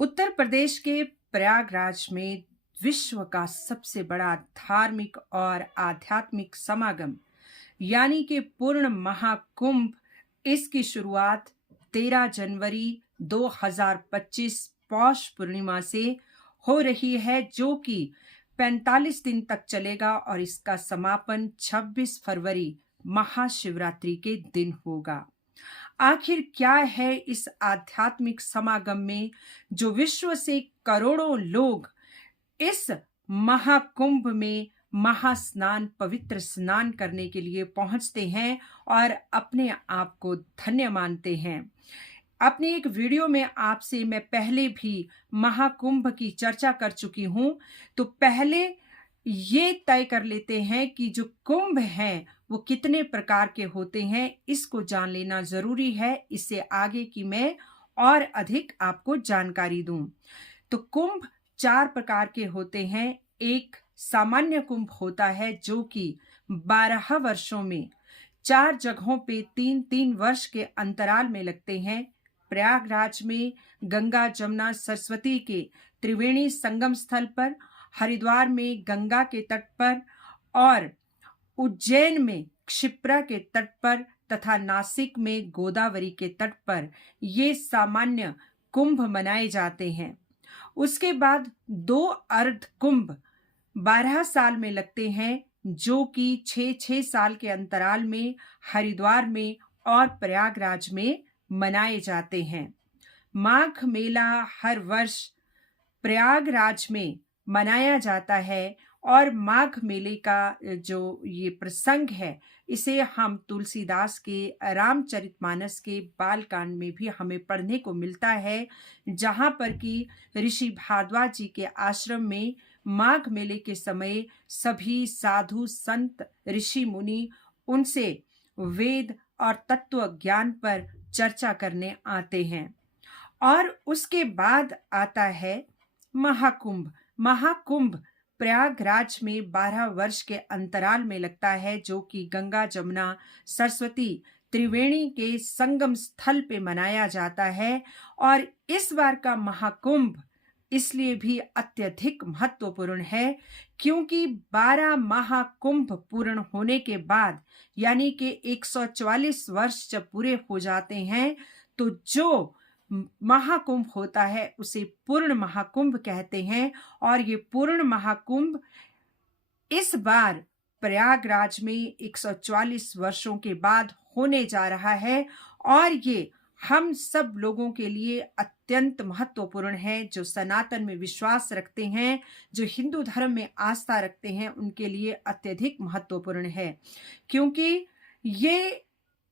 उत्तर प्रदेश के प्रयागराज में विश्व का सबसे बड़ा धार्मिक और आध्यात्मिक समागम यानी कि पूर्ण महाकुंभ, इसकी शुरुआत 13 जनवरी 2025 पौष पूर्णिमा से हो रही है, जो कि 45 दिन तक चलेगा और इसका समापन 26 फरवरी महाशिवरात्रि के दिन होगा। आखिर क्या है इस आध्यात्मिक समागम में जो विश्व से करोड़ों लोग इस महाकुंभ में महास्नान, पवित्र स्नान करने के लिए पहुंचते हैं और अपने आप को धन्य मानते हैं। अपनी एक वीडियो में आपसे मैं पहले भी महाकुंभ की चर्चा कर चुकी हूं, तो पहले ये तय कर लेते हैं कि जो कुंभ हैं वो कितने प्रकार के होते हैं। इसको जान लेना जरूरी है, इससे आगे की मैं और अधिक आपको जानकारी दूं। तो कुंभ 4 प्रकार के होते हैं। एक सामान्य कुंभ होता है जो कि 12 वर्षों में 4 जगहों पे 3-3 वर्ष के अंतराल में लगते हैं। प्रयागराज में गंगा, जमुना, सरस्वती के त्रिवेणी संगम स्थल पर, हरिद्वार में गंगा के तट पर और उज्जैन में क्षिप्रा के तट पर तथा नासिक में गोदावरी के तट पर ये सामान्य कुंभ मनाए जाते हैं। उसके बाद 2 अर्ध कुंभ 12 साल में लगते हैं, जो कि 6-6 साल के अंतराल में हरिद्वार में और प्रयागराज में मनाए जाते हैं। माघ मेला हर वर्ष प्रयागराज में मनाया जाता है और माघ मेले का जो ये प्रसंग है, इसे हम तुलसीदास के रामचरितमानस के बालकांड में भी हमें पढ़ने को मिलता है, जहाँ पर कि ऋषि भारद्वाज जी के आश्रम में माघ मेले के समय सभी साधु संत ऋषि मुनि उनसे वेद और तत्व ज्ञान पर चर्चा करने आते हैं। और उसके बाद आता है महाकुंभ। महाकुंभ प्रयागराज में 12 वर्ष के अंतराल में लगता है, जो कि गंगा, जमुना, सरस्वती त्रिवेणी के संगम स्थल पे मनाया जाता है। और इस बार का महाकुंभ इसलिए भी अत्यधिक महत्वपूर्ण है क्योंकि 12 महाकुंभ पूर्ण होने के बाद यानी कि 144 वर्ष जब पूरे हो जाते हैं, तो जो महाकुंभ होता है उसे पूर्ण महाकुंभ कहते हैं। और ये पूर्ण महाकुंभ इस बार प्रयागराज में 144 वर्षों के बाद होने जा रहा है और ये हम सब लोगों के लिए अत्यंत महत्वपूर्ण है। जो सनातन में विश्वास रखते हैं, जो हिंदू धर्म में आस्था रखते हैं, उनके लिए अत्यधिक महत्वपूर्ण है, क्योंकि ये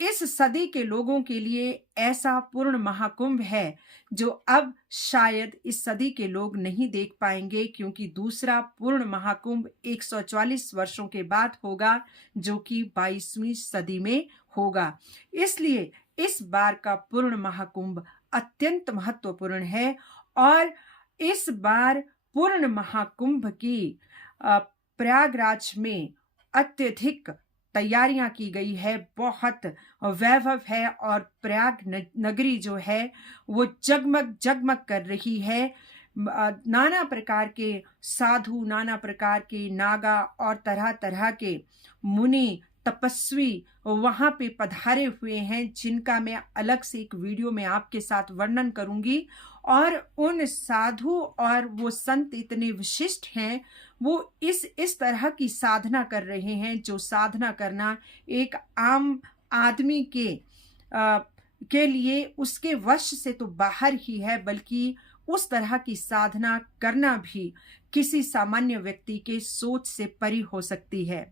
इस सदी के लोगों के लिए ऐसा पूर्ण महाकुंभ है जो अब शायद इस सदी के लोग नहीं देख पाएंगे, क्योंकि दूसरा पूर्ण महाकुंभ 144 वर्षों के बाद होगा, जो कि 22वीं सदी में होगा। इसलिए इस बार का पूर्ण महाकुंभ अत्यंत महत्वपूर्ण है। और इस बार पूर्ण महाकुंभ की प्रयागराज में अत्यधिक तैयारियां की गई है, बहुत वैभव है और प्रयाग नगरी जो है वो जगमग जगमग कर रही है। नाना प्रकार के साधु, नाना प्रकार के नागा और तरह तरह के मुनि तपस्वी वहां पे पधारे हुए हैं, जिनका मैं अलग से एक वीडियो में आपके साथ वर्णन करूंगी। और उन साधु और वो संत इतने विशिष्ट हैं, वो इस तरह की साधना कर रहे हैं जो साधना करना एक आम आदमी के लिए उसके वश से तो बाहर ही है, बल्कि उस तरह की साधना करना भी किसी सामान्य व्यक्ति के सोच से परे हो सकती है।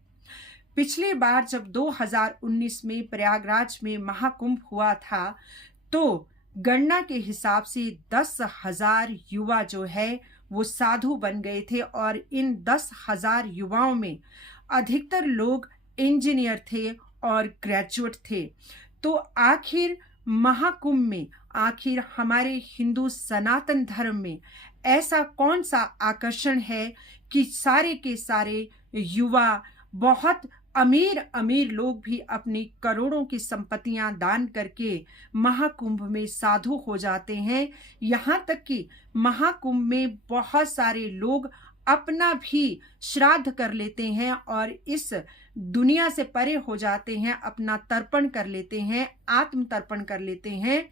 पिछली बार जब 2019 में प्रयागराज में महाकुंभ हुआ था, तो गणना के हिसाब से 10,000 युवा जो है वो साधु बन गए थे और इन 10,000 युवाओं में अधिकतर लोग इंजीनियर थे और ग्रेजुएट थे। तो आखिर महाकुंभ में, आखिर हमारे हिंदू सनातन धर्म में ऐसा कौन सा आकर्षण है कि सारे के सारे युवा बहुत अमीर अमीर लोग भी अपनी करोड़ों की संपत्तियां दान करके महाकुंभ में साधु हो जाते हैं। यहाँ तक कि महाकुंभ में बहुत सारे लोग अपना भी श्राद्ध कर लेते हैं और इस दुनिया से परे हो जाते हैं, अपना तर्पण कर लेते हैं, आत्म तर्पण कर लेते हैं,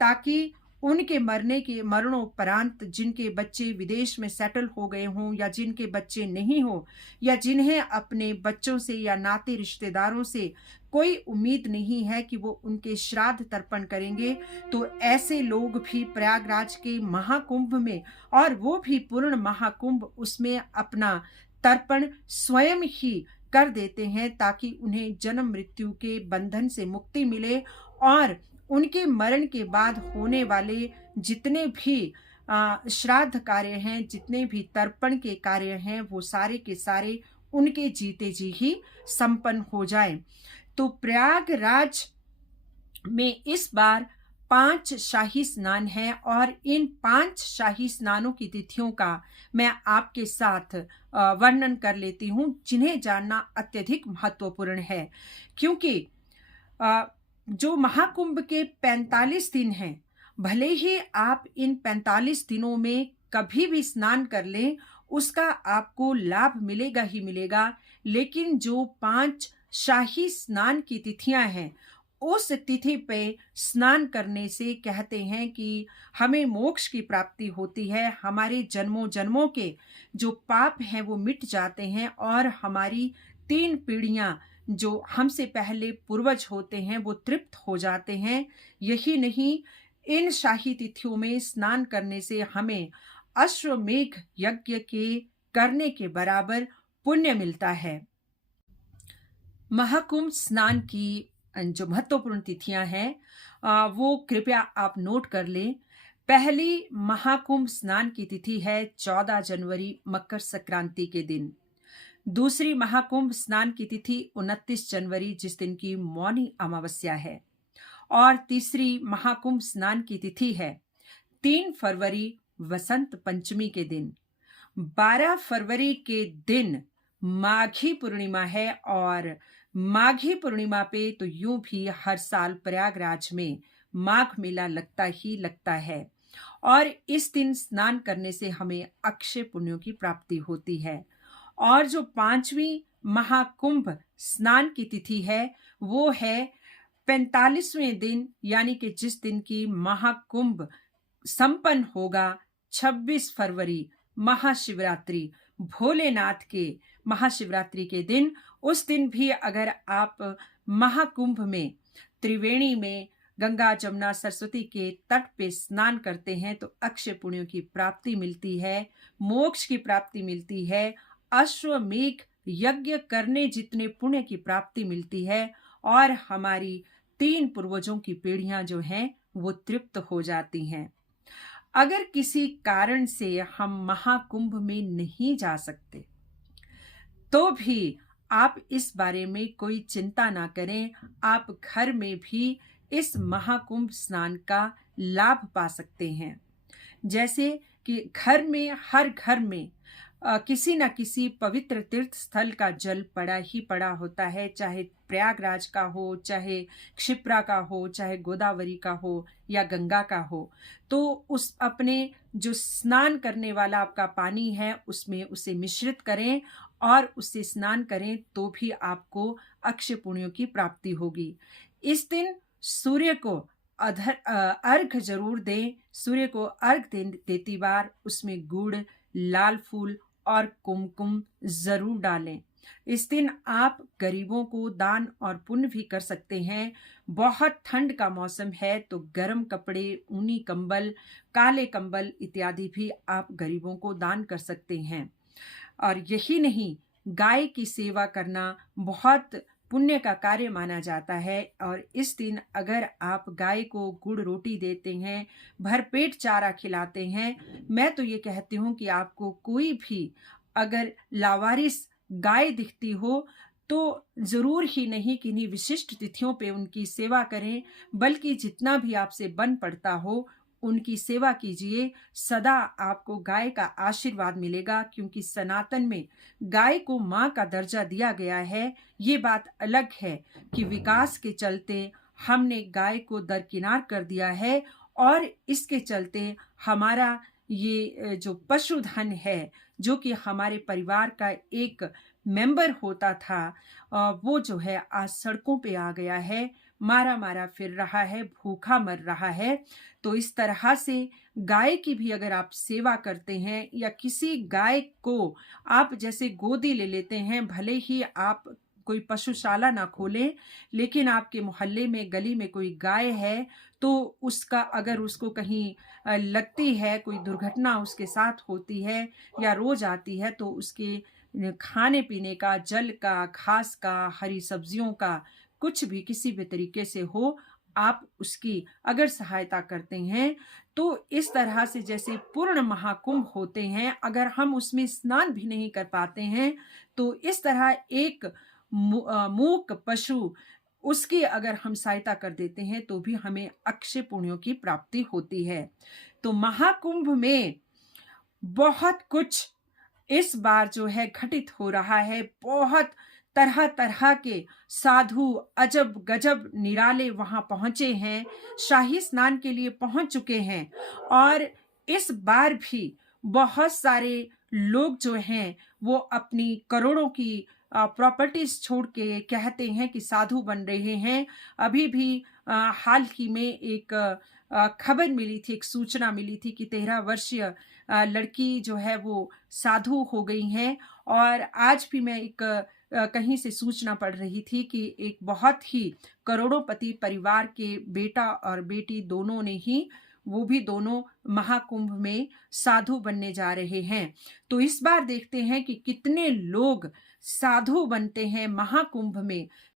ताकि उनके मरणोपरांत जिनके बच्चे विदेश में सेटल हो गए हों या जिनके बच्चे नहीं हो या जिन्हें अपने बच्चों से या नाते रिश्तेदारों से कोई उम्मीद नहीं है कि वो उनके श्राद्ध तर्पण करेंगे, तो ऐसे लोग भी प्रयागराज के महाकुंभ में, और वो भी पूर्ण महाकुंभ, उसमें अपना तर्पण स्वयं ही कर देते हैं ताकि उन्हें जन्म मृत्यु के बंधन से मुक्ति मिले और उनके मरण के बाद होने वाले जितने भी श्राद्ध कार्य हैं, जितने भी तर्पण के कार्य हैं, वो सारे के सारे उनके जीते जी ही संपन्न हो जाएं। तो प्रयागराज में इस बार 5 शाही स्नान हैं और इन 5 शाही स्नानों की तिथियों का मैं आपके साथ वर्णन कर लेती हूँ, जिन्हें जानना अत्यधिक महत्वपूर्ण है। क्योंकि जो महाकुंभ के 45 दिन हैं, भले ही आप इन 45 दिनों में कभी भी स्नान कर लें, उसका आपको लाभ मिलेगा ही मिलेगा, लेकिन जो 5 शाही स्नान की तिथियां हैं, उस तिथि पे स्नान करने से कहते हैं कि हमें मोक्ष की प्राप्ति होती है, हमारे जन्मों जन्मों के जो पाप हैं वो मिट जाते हैं और हमारी 3 पीढ़ियां जो हमसे पहले पूर्वज होते हैं वो तृप्त हो जाते हैं। यही नहीं, इन शाही तिथियों में स्नान करने से हमें अश्वमेघ यज्ञ के करने के बराबर पुण्य मिलता है। महाकुंभ स्नान की जो महत्वपूर्ण तिथियां हैं वो कृपया आप नोट कर लें। पहली महाकुंभ स्नान की तिथि है 14 जनवरी मकर संक्रांति के दिन। दूसरी महाकुंभ स्नान की तिथि 29 जनवरी, जिस दिन की मौनी अमावस्या है। और तीसरी महाकुंभ स्नान की तिथि है 3 फरवरी वसंत पंचमी के दिन। 12 फरवरी के दिन माघी पूर्णिमा है और माघी पूर्णिमा पे तो यूं भी हर साल प्रयागराज में माघ मेला लगता ही लगता है और इस दिन स्नान करने से हमें अक्षय पुण्यों की प्राप्ति होती है। और जो 5वीं महाकुंभ स्नान की तिथि है वो है 45वें दिन, यानी कि जिस दिन की महाकुंभ संपन्न होगा, 26 फरवरी महाशिवरात्रि, भोलेनाथ के महाशिवरात्रि के दिन। उस दिन भी अगर आप महाकुंभ में त्रिवेणी में गंगा जमुना सरस्वती के तट पे स्नान करते हैं तो अक्षय पुण्यों की प्राप्ति मिलती है, मोक्ष की प्राप्ति मिलती है, अश्वमेघ यज्ञ करने जितने पुण्य की प्राप्ति मिलती है और हमारी 3 पूर्वजों की पीढ़ियां जो हैं वो तृप्त हो जाती हैं। अगर किसी कारण से हम महाकुंभ में नहीं जा सकते तो भी आप इस बारे में कोई चिंता ना करें, आप घर में भी इस महाकुंभ स्नान का लाभ पा सकते हैं। जैसे कि हर घर में किसी न किसी पवित्र तीर्थ स्थल का जल पड़ा ही पड़ा होता है, चाहे प्रयागराज का हो, चाहे क्षिप्रा का हो, चाहे गोदावरी का हो या गंगा का हो। तो उस अपने जो स्नान करने वाला आपका पानी है उसमें उसे मिश्रित करें और उससे स्नान करें तो भी आपको अक्षय पुण्यों की प्राप्ति होगी। इस दिन सूर्य को अर्घ जरूर दें। सूर्य को अर्घ देती बार उसमें गुड़, लाल फूल और कुमकुम जरूर डालें। इस दिन आप गरीबों को दान और पुण्य भी कर सकते हैं। बहुत ठंड का मौसम है तो गर्म कपड़े, ऊनी कंबल, काले कंबल इत्यादि भी आप गरीबों को दान कर सकते हैं। और यही नहीं, गाय की सेवा करना बहुत पुण्य का कार्य माना जाता है और इस दिन अगर आप गाय को गुड़ रोटी देते हैं, भरपेट चारा खिलाते हैं, मैं तो ये कहती हूँ कि आपको कोई भी अगर लावारिस गाय दिखती हो तो जरूर ही नहीं किन्हीं विशिष्ट तिथियों पे उनकी सेवा करें, बल्कि जितना भी आपसे बन पड़ता हो उनकी सेवा कीजिए, सदा आपको गाय का आशीर्वाद मिलेगा, क्योंकि सनातन में गाय को माँ का दर्जा दिया गया है। ये बात अलग है कि विकास के चलते हमने गाय को दरकिनार कर दिया है और इसके चलते हमारा ये जो पशुधन है, जो कि हमारे परिवार का एक मेंबर होता था, वो जो है आज सड़कों पे आ गया है, मारा मारा फिर रहा है, भूखा मर रहा है। तो इस तरह से गाय की भी अगर आप सेवा करते हैं या किसी गाय को आप जैसे गोदी ले लेते हैं, भले ही आप कोई पशुशाला ना खोलें, लेकिन आपके मोहल्ले में गली में कोई गाय है, तो उसका अगर उसको कहीं लगती है, कोई दुर्घटना उसके साथ होती है या रोज आती है, तो उसके खाने पीने का, जल का, घास का, हरी सब्जियों का, कुछ भी किसी भी तरीके से हो, आप उसकी अगर सहायता करते हैं, तो इस तरह से जैसे पूर्ण महाकुंभ होते हैं, अगर हम उसमें स्नान भी नहीं कर पाते हैं, तो इस तरह एक मूक पशु, उसकी अगर हम सहायता कर देते हैं, तो भी हमें अक्षय पुण्यों की प्राप्ति होती है। तो महाकुंभ में बहुत कुछ इस बार जो है घटित हो रहा है। बहुत तरह तरह के साधु अजब गजब निराले वहां पहुंचे हैं, शाही स्नान के लिए पहुंच चुके हैं। और इस बार भी बहुत सारे लोग जो हैं वो अपनी करोड़ों की प्रॉपर्टीज छोड़ के कहते हैं कि साधु बन रहे हैं। अभी भी हाल ही में एक खबर मिली थी, एक सूचना मिली थी कि 13 वर्षीय लड़की जो है वो साधु हो गई हैं। और आज भी मैं एक कहीं से सूचना पढ़ रही थी कि एक बहुत ही करोड़ोंपति परिवार के बेटा और बेटी दोनों ने ही, वो भी दोनों महाकुंभ में साधु बनने जा रहे हैं। तो इस बार देखते हैं कि कितने लोग साधु बनते हैं महाकुंभ में,